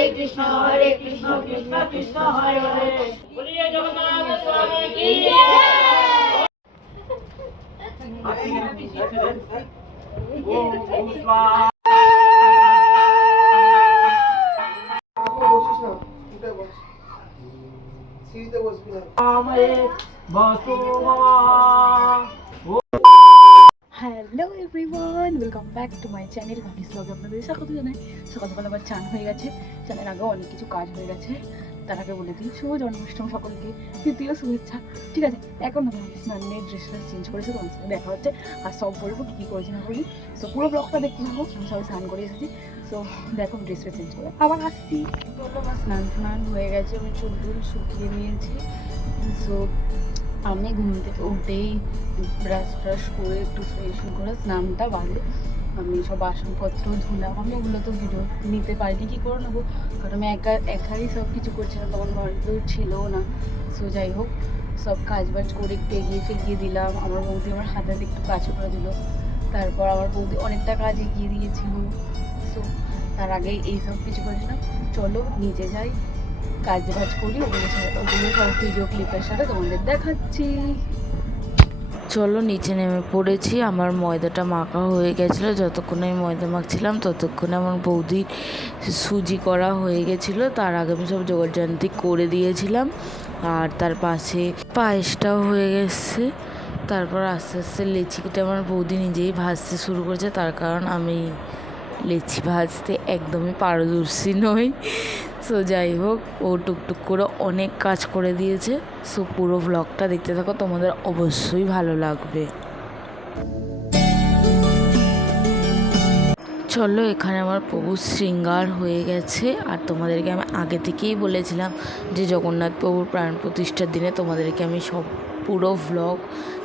হরে কৃষ্ণ কৃষ্ণ কৃষ্ণ হরে হরে। বলিয়ে জগন্নাথ স্বামী কি জয়। ওম স্বাহা। Hello everyone, welcome back to my channel ভাবিস ব্লগ। আপনাদের স্বাগত জানাই। সকাল সকাল আবার চান হয়ে গেছে, চানের আগেও অনেক কিছু কাজ হয়ে গেছে। তার আগে বলে দিই শুভ জন্মাষ্টমী সকলকে, তৃতীয় শুভেচ্ছা। ঠিক আছে, এখন আমি স্নান নিয়ে ড্রেস চেঞ্জ করেছি, তোমার সাথে দেখা হচ্ছে আর সব বলবো কী কী করেছি না করি। সো পুরো ব্লগটা দেখতে থাকবো। আমি সবাই স্নান করে এসেছি, সো দেখো ড্রেসটা চেঞ্জ করে আবার আসছি। বললো আমার স্নান হয়ে গেছে, আমি চুল টুল শুকিয়ে নিয়েছি। সো আমি ঘুম থেকে উঠেই ব্রাশ করে একটু ফ্রেশ করে স্নানটা বাদে আমি সব বাসনপত্র ধুলাম। আমি ওগুলো তো ভিডিও নিতে পারিনি, কী করে নেবো, কারণ আমি একাই সব কিছু করছিলাম, তখন ঘরে তো ছিলও না। সো যাই হোক, সব কাজ বাজ করে একটু এগিয়ে দিলাম। আমার বৌদি আমার হাতে একটু কাজ করে দিল। তারপর আমার বৌদি অনেকটা কাজ এগিয়ে দিয়েছিল। সো তার আগে এইসব কিছু করেছিলাম। চলো নিচে যাই, কাজ বাজ করি, ওগুলো সব ভিডিও ক্লিপের সাথে তোমাদের দেখাচ্ছি। চলো নিচে নেমে পড়েছি। আমার ময়দাটা মাখা হয়ে গেছিলো, যতক্ষণে আমি ময়দা মাখছিলাম ততক্ষণে আমার বৌদির সুজি করা হয়ে গেছিলো। তার আগে আমি সব জোগাড়যন্ত্রী করে দিয়েছিলাম, আর তার পাশে পায়েসটাও হয়ে গেছে। তারপর আস্তে আস্তে লেচিটা আমার বৌদি নিজেই ভাজতে শুরু করেছে, তার কারণ আমি লেচি ভাজতে একদমই পারদর্শী নই। সো যাই হোক, ও টুকটুক করে অনেক কাজ করে দিয়েছে। সো পুরো ভ্লগটা দেখতে থাকো, তোমাদের অবশ্যই ভালো লাগবে। চলো, এখানে আমার প্রভু শৃঙ্গার হয়ে গেছে। আর তোমাদেরকে আমি আগে থেকেই বলেছিলাম যে জগন্নাথ প্রভুর প্রাণ প্রতিষ্ঠার দিনে তোমাদেরকে আমি সব পুরো ভ্লগ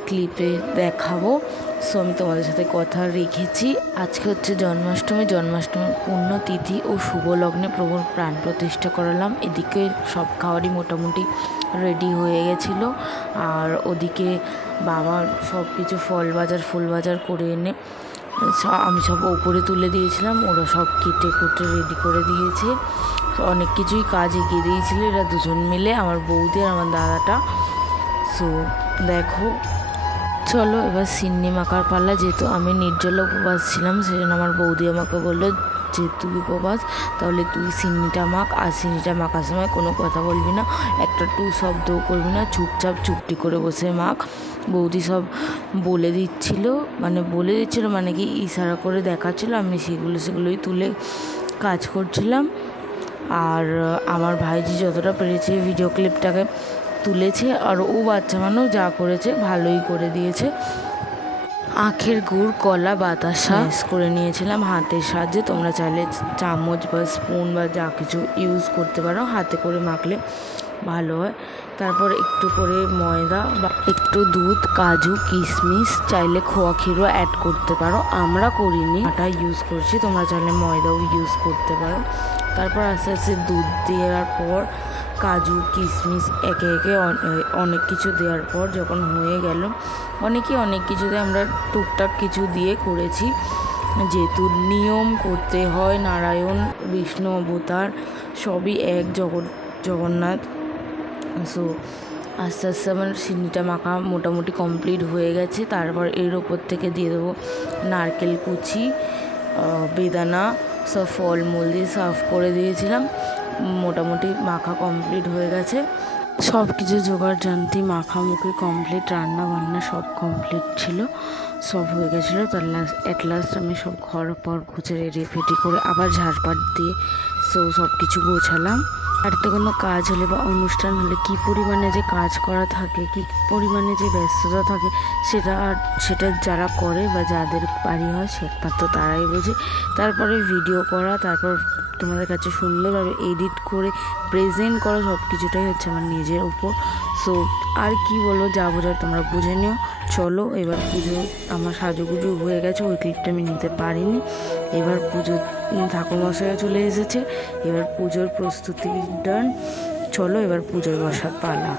ক্লিপে দেখাবো। সো আমি তোমাদের সাথে কথা রেখেছি। আজকে হচ্ছে জন্মাষ্টমীর পুণ্যতিথি ও শুভ লগ্নে প্রভুর প্রাণ প্রতিষ্ঠা করালাম। এদিকে সব খাবারই মোটামুটি রেডি হয়ে গেছিলো, আর ওদিকে বাবা সব কিছু ফুল বাজার করে এনে আমি সব ওপরে তুলে দিয়েছিলাম। ওরা সব কেটে কুটে রেডি করে দিয়েছে। অনেক কিছুই কাজ এগিয়ে দিয়েছিল এরা দুজন মিলে, আমার বৌদি আর আমার দাদাটা। সো দেখো, চলো এবার সিন্নি মাখার পাল্লা। যেহেতু আমি নির্জলা উপবাস ছিলাম, সেজন্য আমার বৌদি আমাকে বললো যে তুই উপবাস, তাহলে তুই সিন্নিটা মাখ। আর সিন্নিটা মাখার সময় কোনো কথা বলবি না, একটা টু শব্দও করবি না, চুপচাপ চুপটি করে বসে মাখ। বৌদি সব বলে দিচ্ছিলো মানে কি ইশারা করে দেখাচ্ছিলো, আমি সেগুলোই তুলে কাজ করছিলাম। আর আমার ভাইজি যতটা পেরেছে ভিডিও ক্লিপটাকে তুলেছে, আর ও বাচ্চা মানুষ যা করেছে ভালোই করে দিয়েছে। আখের গুড়, কলা, বাতাসা করে নিয়েছিলাম হাতের সাহায্যে। তোমরা চাইলে চামচ বা স্পুন বা যা কিছু ইউজ করতে পারো, হাতে করে মাখলে ভালো হয়। তারপর একটু করে ময়দা বা একটু দুধ, কাজু, কিশমিশ, চাইলে খোয়া ক্ষীরও অ্যাড করতে পারো। আমরা করিনি, আটা ইউজ করছি, তোমরা চাইলে ময়দাও ইউজ করতে পারো। তারপর আস্তে আস্তে দুধ দেওয়ার পর কাজু কিশমিশ একে অনেক কিছু দেওয়ার পর যখন হয়ে গেল, অনেক কিছুতে আমরা টুকটাক কিছু দিয়ে করেছি, যেহেতু নিয়ম করতে হয়। নারায়ণ, বিষ্ণু অবতার সবই এক, জগন্নাথ। সো আস্তে আস্তে আমার সিন্নিটা মাখা মোটামুটি কমপ্লিট হয়ে গেছে। তারপর এর ওপর থেকে দিয়ে দেবো নারকেল কুচি, বেদানা, সব ফলমূল দিয়ে সার্ভ করে দিয়েছিলাম। মোটামুটি মাখা কমপ্লিট হয়ে গেছে, সব কিছু জোগাড় জানতি মাখামুখি কমপ্লিট, রান্না বান্না সব কমপ্লিট ছিল, সব হয়ে গেছিলো। তার অ্যাট লাস্ট আমি সব ঘর পর খুঁজে রেডি ফেডি করে আবার ঝাড়পাট দিয়ে সব কিছু গোছালাম। বাড়িতে কোনো কাজ হলে বা অনুষ্ঠান হলে কী পরিমাণে যে কাজ করা থাকে, কী পরিমাণে যে ব্যস্ততা থাকে, সেটা যারা করে বা যাদের বাড়ি হয় সে একমাত্র তারাই বোঝে। তারপরে ভিডিও করা, তারপর তোমাদের কাছে সুন্দরভাবে এডিট করে প্রেজেন্ট করা, সব কিছুটাই হচ্ছে আমার নিজের উপর। সো আর কি বলবো, যা বোঝার তোমরা বুঝে নিও। চলো এবার পুজো, আমার সাজুগুজু হয়ে গেছে, ওই ক্লিপটা আমি নিতে পারিনি। এবার পুজো ঠাকুরমশাইও চলে এসেছে, এবার পুজোর প্রস্তুতি ডান। চলো এবার পুজোয় বসার পালা।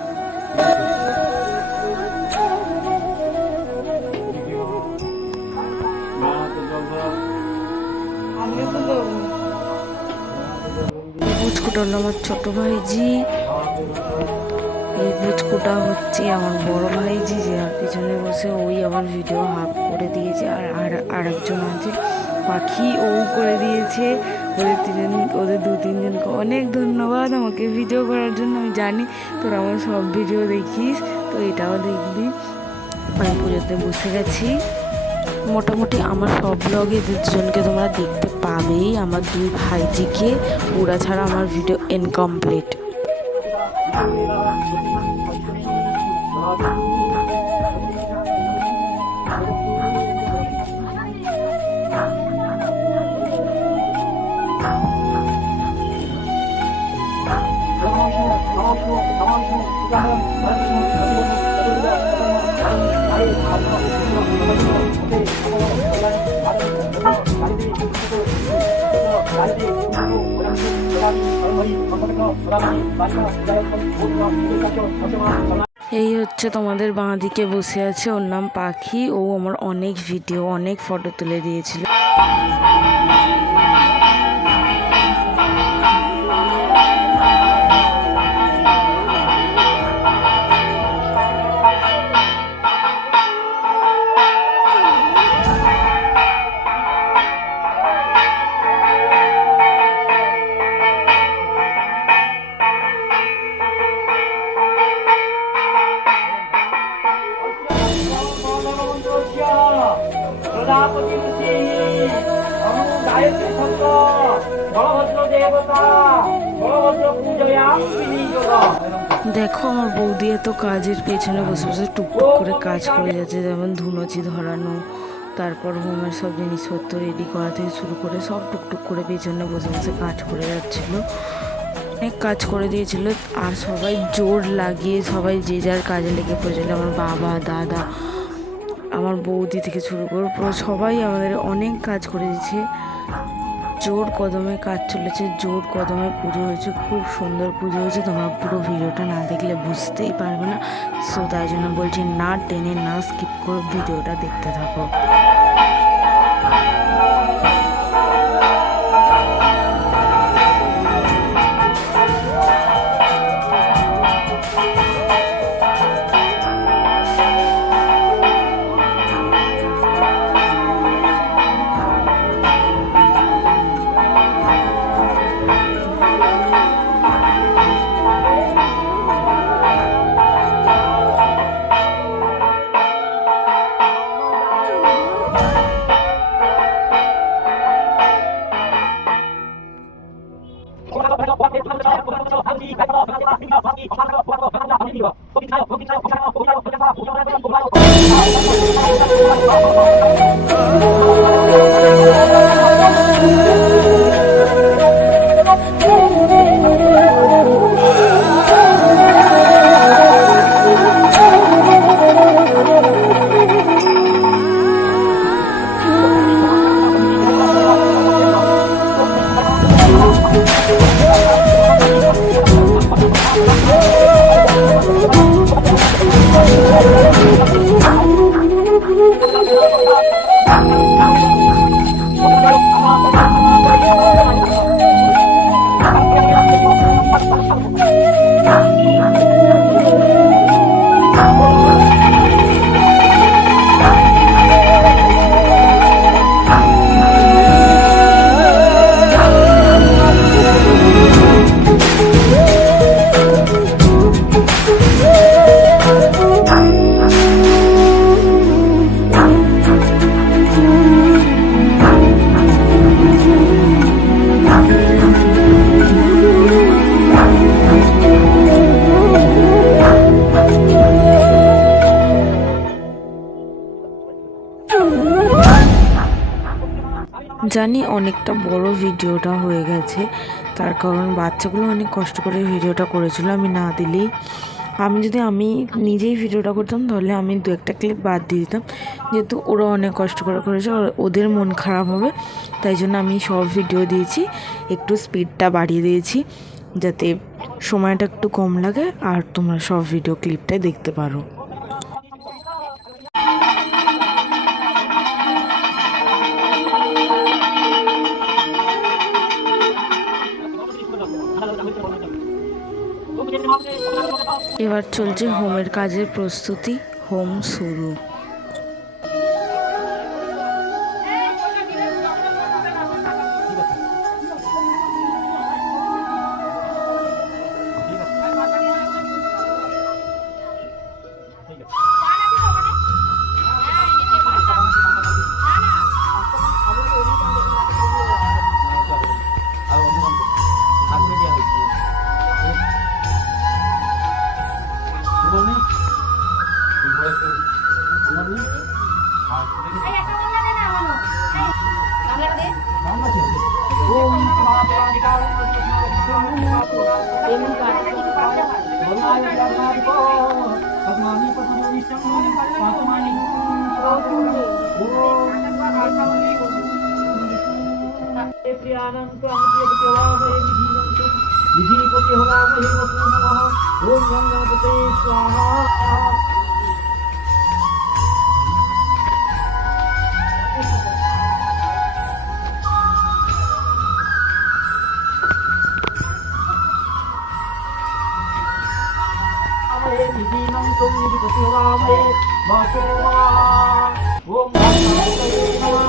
পুচকুটা হলো আমার ছোট ভাইজি, এই পুচকুটা হচ্ছে আমার বড় ভাইজি যে আর পিছনে বসে ওই আবার ভিডিও হাফ করে দিয়েছে। আর আরেকজন আছে পাখি, ও করে দিয়েছে। ওদের দু তিনজনকে অনেক ধন্যবাদ আমাকে ভিডিও করার জন্য। আমি জানি তোরা আমার সব ভিডিও দেখিস, তো এটাও দেখবি। আমি পুজোতে বসে গেছি। মোটামুটি আমার সব ব্লগে এদের দুজনকে তোমরা দেখতে পাবেই, আমার দুই ভাইজিকে। ওরা ছাড়া আমার ভিডিও ইনকমপ্লিট। এই হচ্ছে তোমাদের বাঁ দিকে বসে আছে, ওর নাম পাখি। ও আমার অনেক ভিডিও অনেক ফটো তুলে দিয়েছিল। দেখো আমার বৌদি এত কাজের পেছনে বসে বসে টুকটুক করে কাজ করে যাচ্ছে, যেমন ধুনোচি ধরানো, তারপর হোমের সব জিনিসপত্র রেডি করা থেকে শুরু করে সব টুকটুক করে পেছনে বসে বসে কাজ করে যাচ্ছিল। অনেক কাজ করে দিয়েছিল, আর সবাই জোর লাগিয়ে সবাই যে যার কাজে লেগে পড়েছিল। আমার বাবা, দাদা, আমার বৌদি থেকে শুরু করে পুরো সবাই আমাদের অনেক কাজ করে দিয়েছে। জোর কদমে কাজ চলেছে, জোর কদমে পুজো হয়েছে, খুব সুন্দর পুজো হয়েছে। তোমরা পুরো ভিডিওটা না দেখলে বুঝতেই পারবে না। সো তাই জন্য বলছি, না টেনে না স্কিপ করে ভিডিওটা দেখতে থাকো। জানি অনেকটা বড় ভিডিওটা হয়ে গেছে, তার কারণ বাচ্চাগুলো অনেক কষ্ট করে ভিডিওটা করেছিল। আমি না দিলেই, আমি নিজেই ভিডিওটা করতাম তাহলে আমি দু একটা ক্লিপ বাদ দিয়ে দিতাম, যেহেতু ওরা অনেক কষ্ট করে করেছে, ওদের মন খারাপ হবে, তাই জন্য আমি সব ভিডিও দিয়েছি। একটু স্পিডটা বাড়িয়ে দিয়েছি যাতে সময়টা একটু কম লাগে আর তোমরা সব ভিডিও ক্লিপটাই দেখতে পারো। এবার চলছে হোমের কাজের প্রস্তুতি। হোম শুরু। विधिपति होगा वही वसु नमः ओम गंगापते स्वाहा विधिनं तुम विधिपति होगा वही वसु नमः ओम गंगापते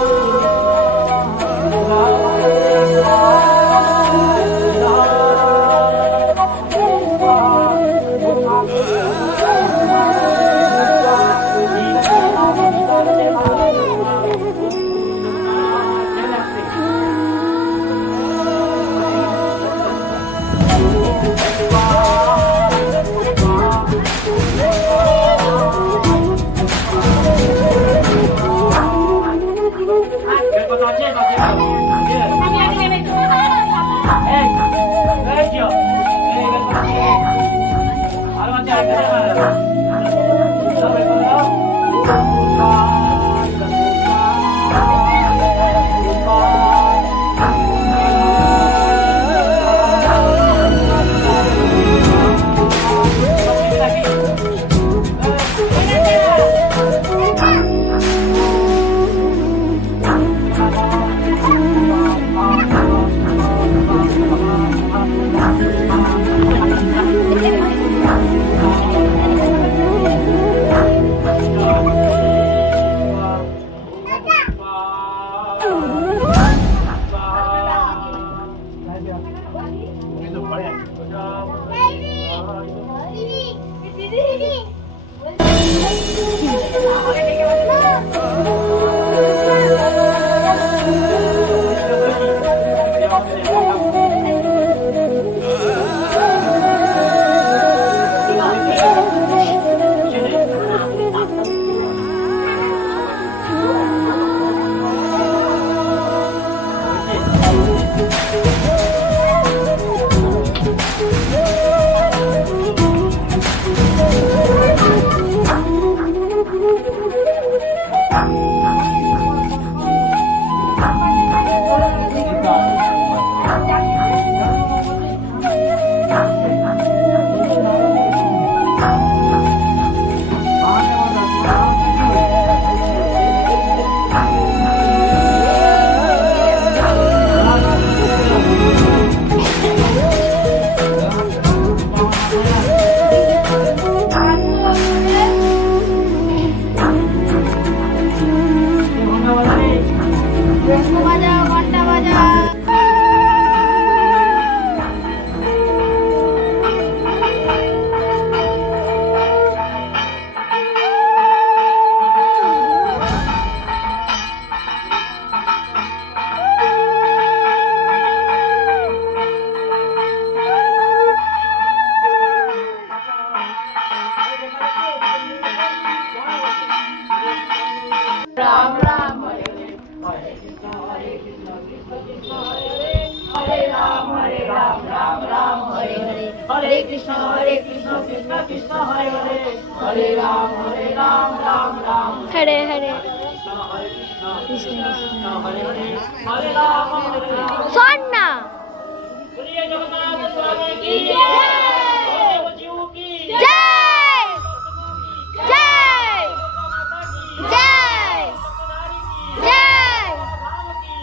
Hare Krishna, Krishna Krishna, Hare Hare, Hare Ram, Ram Ram, Hare Hare. Krishna Krishna, Hare Hare, Hare Ram, Ram. Sonna. बोलिए जगन्नाथ स्वामी की जय, बच्चों की जय, जय, जय, जय, जय,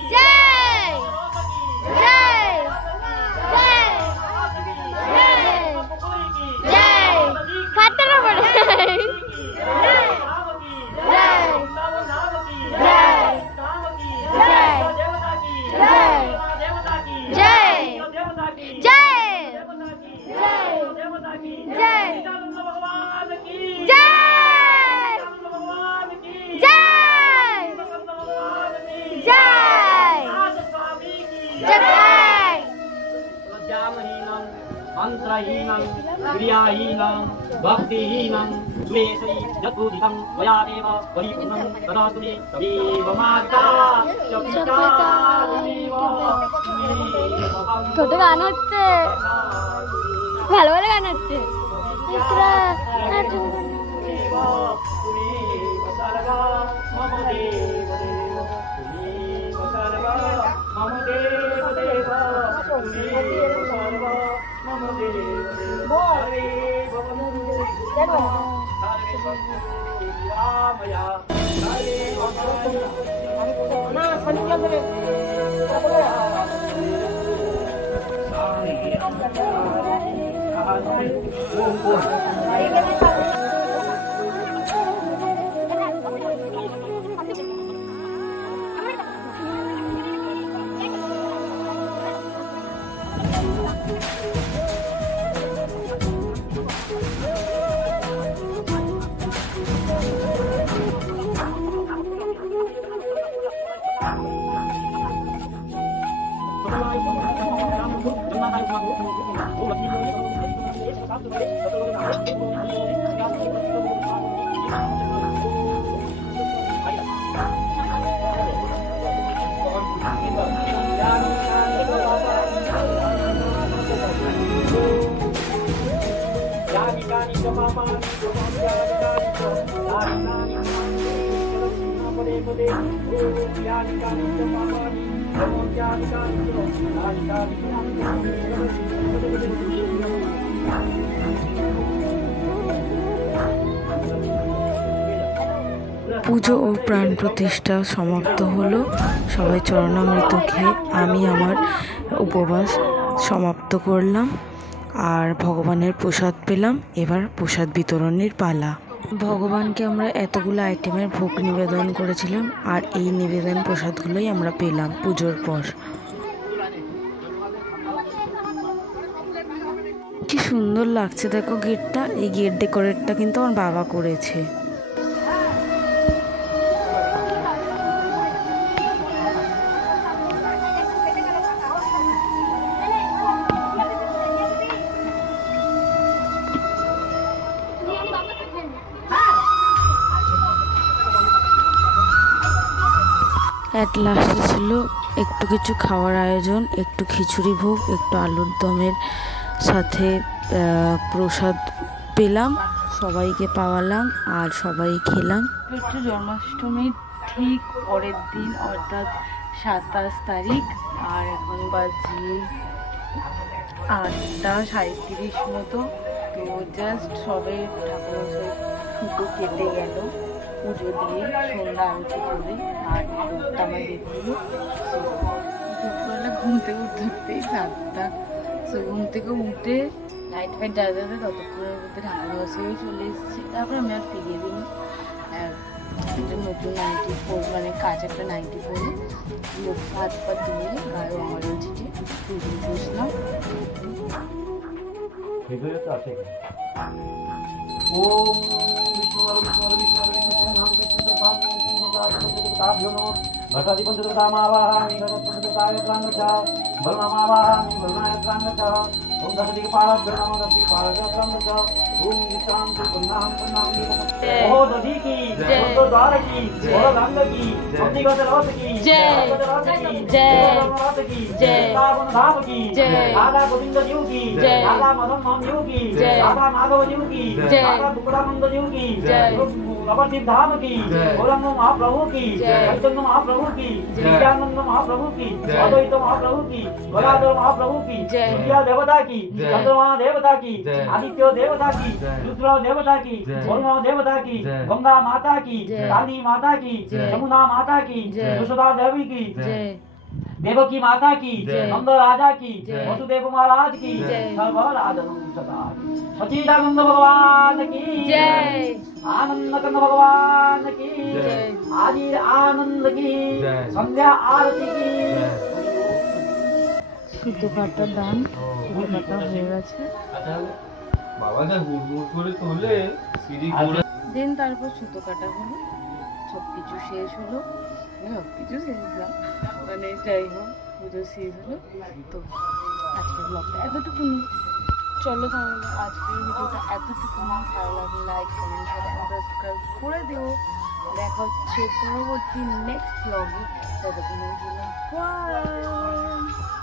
जय, जय, जय. जय लज्जामहीनं मन्त्रहीनं क्रियाहीनं भक्तिहीनं द्वेषै यद्बुद्धितं मया देव परिपूर्णं तदास्तु मे तदेव माता च पिता तदेव ছোট গান হচ্ছে ভালো ভালো গান হচ্ছে পুজো ও প্রাণ প্রতিষ্ঠা সমাপ্ত হলো। সবাই চরণামৃত খেয়ে আমি আমার উপবাস সমাপ্ত করলাম আর ভগবানের প্রসাদ পেলাম। এবার প্রসাদ বিতরণের পালা। ভগবানকে আমরা এতগুলো আইটেমের ভোগ নিবেদন করেছিলাম আর এই নিবেদন প্রসাদগুলোই আমরা পেলাম পুজোর পর। কি সুন্দর লাগছে দেখো গেটটা। এই গেট ডেকোরেটটা কিন্তু আমার বাবা করেছে। এক লাস্টে ছিল একটু কিছু খাওয়ার আয়োজন, একটু খিচুড়ি ভোগ, একটু আলুর দমের সাথে প্রসাদ পেলাম, সবাইকে পাওয়ালাম আর সবাই খেলাম। একটু জন্মাষ্টমীর ঠিক পরের দিন অর্থাৎ 27 তারিখ আর এখন বাজে 8:37 মতো। তো জাস্ট সবে ঠাকুরমশাই সুতো কেটে গেল পুজো দিয়ে সন্ধ্যা আরতি করে আর রোদটা আমার দেখছিল। দুপুরবেলা ঘুম থেকে উঠতেই 7টা। সো ঘুম থেকে উঠে লাইট ফাইট জ্বালাতে ততক্ষণের মধ্যে ঠাকুরমশাইও চলে এসেছে। তারপরে আমি আর ফিরিয়ে দিই একটা নতুন নাইটি মানে কাজ একটা নাইটি পরে লোক হাত পা ধুয়ে গায়ে অঙ্গল ছিটে পুজো বসলাম। ओम विष्णु भटाधिपं चतुर्धामावाहामि भगवत्पंचताय प्राणगच्छा बलनामावाहामि बलनाय प्राणगच्छा ओम दशदिक पारभ्यो नमो दशदिक पारभ्यो प्राणगच्छा ओम विश्रांति पुन्नाहं पुन्नाहं ओ दधि की तो द्वार की और गंग की अग्निगत रस की जय जय रस की जय सावन धाम की जय राधा गोविंद जीव की जय राधा मदन मोहन जीव की जय राधा माधव जीव की जय राधा बुकरानंद जीव की जय नवद्वीप धाम की गौरंग महाप्रभु की चैतन्य महाप्रभु की नित्यानंद महाप्रभु की अद्वैत महाप्रभु की गदाधर महाप्रभु की सूर्य देवता की चंद्रमा देवता की आदित्य देवता की रुद्र देवता की वरुण देवता की गंगा माता की काली माता की यमुना माता की यशोदा देवी की देवकी माता की नंद राजा की वसुदेव महाराज की सर्वराजन सदा सच्चिदानंद भगवान की जय आनंद कंद भगवान की जय आदि आनंद की संध्या आरती की সুতো কাটার দান সুতো কাটা হয়ে গেছে। বাবা যা হুড়মুড় করে তোলে সিঁড়ি করে দেন তারপর সুতো কাটা হলো, সব কিছু শেষ হলো। সব কিছু শেষ না মানে যাই হোক পুজো শেষ হলো। তো আজকের ব্লগটা এতটুকুনি। চলো তাহলে আজকের ভিডিওটা এতটুকুনি। ভালো লাগলে লাইক কমেন্ট সাবস্ক্রাইব করে দিও। দেখা হচ্ছে পরবর্তী নেক্সট ব্লগে। ততক্ষণের জন্য বাই।